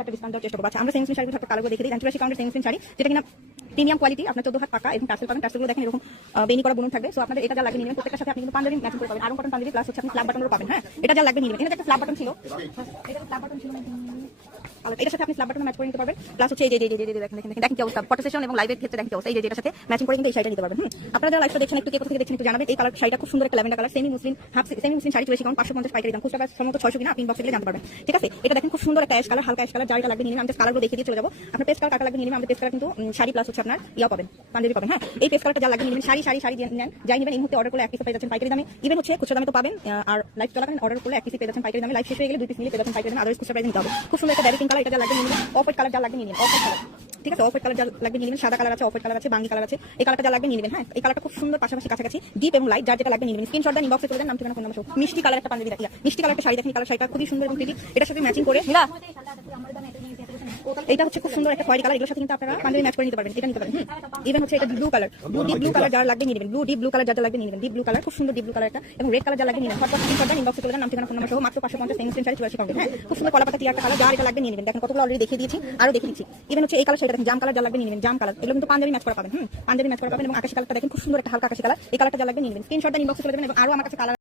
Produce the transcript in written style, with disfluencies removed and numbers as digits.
একটা ডিসকাউন্ট দেওয়ার চেষ্টা করবো। আচ্ছা, আমরা সেমি শাড়ি ছোট কালারগুলো দেখে দিই। 83 কাউন্টের সেমি শাড়ি, যেটা কিনা প্রিমিয়াম কোয়ালিটি, আপনার 14 হাত পাকা এবং টাসেল পাবেন। টাসেলগুলো দেখেন এরকম বেনি করা বুনন থাকবে। সো আপনাদের এটা যা লাগবে নিবেন, প্রত্যেকটার সাথে আপনি কিন্তু পাঞ্জাবি ম্যাচিং করে পাবেন। আরং কটন পাঞ্জাবি প্লাস হচ্ছে আপনি ফ্ল্যাপ বাটনও পাবেন। হ্যাঁ, এটা যা লাগবে নিবেন। এটা একটা ফ্ল্যাপ বাটন ছিল, এটা ফ্ল্যাপ বাটন ছিল না, এটার সাথে আপনি ফ্ল্যাপ বাটন ম্যাচ করে নিতে পারবেন। প্লাস হচ্ছে এই যে দেখেন কি অবস্থা, ফটো সেশন এবং লাইভের ক্ষেত্রে দেখেন কি অবস্থা, এই যে এটার সাথে ম্যাচিং করে কিন্তু এই শাড়িটা নিতে পারবেন। আপনারা যারা লাইভটা দেখছেন একটু কে কোথা থেকে দেখছেন একটু জানাবেন। এই কালার শাড়িটা খুব সুন্দর একটা ল্যাভেন্ডার কালার, সেমি মুসলিম শাড়ি চলে এসেছে, 550 পাইকারি দাম, খুচরা সম্ভবত 600 কিনা, আপনি ইনবক্সে গেলে জানতে পারবেন। ঠিক আছে, এটা দেখেন খুব সুন্দর একটা অ্যাশ কালার, হালকা অ্যাশ কালার, যারা লাগবে নিয়ে নেবেন। আমি কালারগুলো দেখে দিয়ে চলে যাবো। আপনার পেস্ট কালার কাটা লাগবে নিয়ে নেবেন। আমাদের পেস্ট কালার কিন্তু শাড়ি প্লাস হচ্ছে আপনার ইয়া পাবেন, পাঞ্জাবি পাবেন। হ্যাঁ, এই পেস্ট কালারটা যা লাগবে নিয়ে নেবেন। শাড়ি নেন, যাই নেবেন এই মুহূর্তে অর্ডার করলে এক পিস পেয়ে যাচ্ছেন পাইকারি দামে। ইভেন হচ্ছে খুচরা দামে তো পাবেন, আর লাইভ চলাকালীন অর্ডার করলে এক পিস পেয়ে যাচ্ছেন পাইকারি দামে। লাইভ শেষ হয়ে গেলে 2 পিস নিলে পেয়ে যাচ্ছেন পাইকারি দামে, আদারওয়াইজ খুচরা প্রাইস নিতে হবে। খুব সুন্দর একটা বেবি পিঙ্ক কালার, এটা যা লাগবে নিয়ে নেবেন। অফ হোয়াইট কালার যা লাগবে নিয়ে নেবেন, অফ হোয়াইট কালার। ঠিক আছে, অফ হোয়াইট কালার যা লাগবে নিয়ে নেবেন। সাদা কালার আছে, অফ হোয়াইট কালার আছে, বাঙ্গি কালার আছে, এই কালারটা যা লাগবে নিয়ে নেবেন। হ্যাঁ, এই কালারটা খুব সুন্দর, পাশাপাশি কাছাকাছি ডিপ এবং লাইট, যার যেটা লাগবে নিয়ে নেবেন। স্ক্রিনশট দেন, ইনবক্সে চলে যান, নাম ঠিকানা ফোন নাম্বার সহ। মিষ্টি কালার একটা পাঞ্জাবি দেখিয়া, মিষ্টি কালার একটা শাড়ি দেখেন, কালার শাড়িটা খুবই সুন্দর এবং প্রিটি, এটার সাথে ম্যাচিং করে এটা হচ্ছে খুব সুন্দর একটা খয়েরি কালার, এগুলোর সাথে কিন্তু আপনারা পাঞ্জাবি ম্যাচ করে নিতে পারবেন, এটা নিতে পারেন। ইভেন হচ্ছে এটা blue colour, deep blue colour যার লাগবে নিয়ে নেবেন। ডিপ ব্লু কালার যার লাগবে নিয়ে নেবেন, ডিপ ব্লু কালার, খুব সুন্দর ডিপ ব্লু কালার একটা, এবং রেড কালার যার লাগবে নিয়ে নেবেন। ফটফট স্ক্রিনশট দেন, ইনবক্সে চলে যান, নাম ঠিকানা ফোন নাম্বার সহ। মাত্র 550 সেমি শাড়ি 84 কাউন্টে। হ্যাঁ, খুব সুন্দর কলাপাতা টিয়া একটা কালার, যার এটা লাগবে নিয়ে নেবেন। দেখেন কতগুলো অলরেডি দেখিয়ে দিয়েছি, আরো দেখিয়ে দিচ্ছি। ইভেন হচ্ছে এই কালার শাড়িটা দেখেন, জাম কালার যার লাগবে নিয়ে নেবেন, জাম কালার, এগুলো কিন্তু পাঞ্জাবি ম্যাচ করা পাবেন। পাঞ্জাবি ম্যাচ করা পাবেন। এবং আকাশি কালারটা দেখেন খুব সুন্দর একটা হালকা আকাশি কালার, এই কালারটা যা লাগবে নিয়ে নেবেন। স্ক্রিনশট দেন, ইনবক্সে চলে যাবেন। এবং আরো আমার কাছে কালার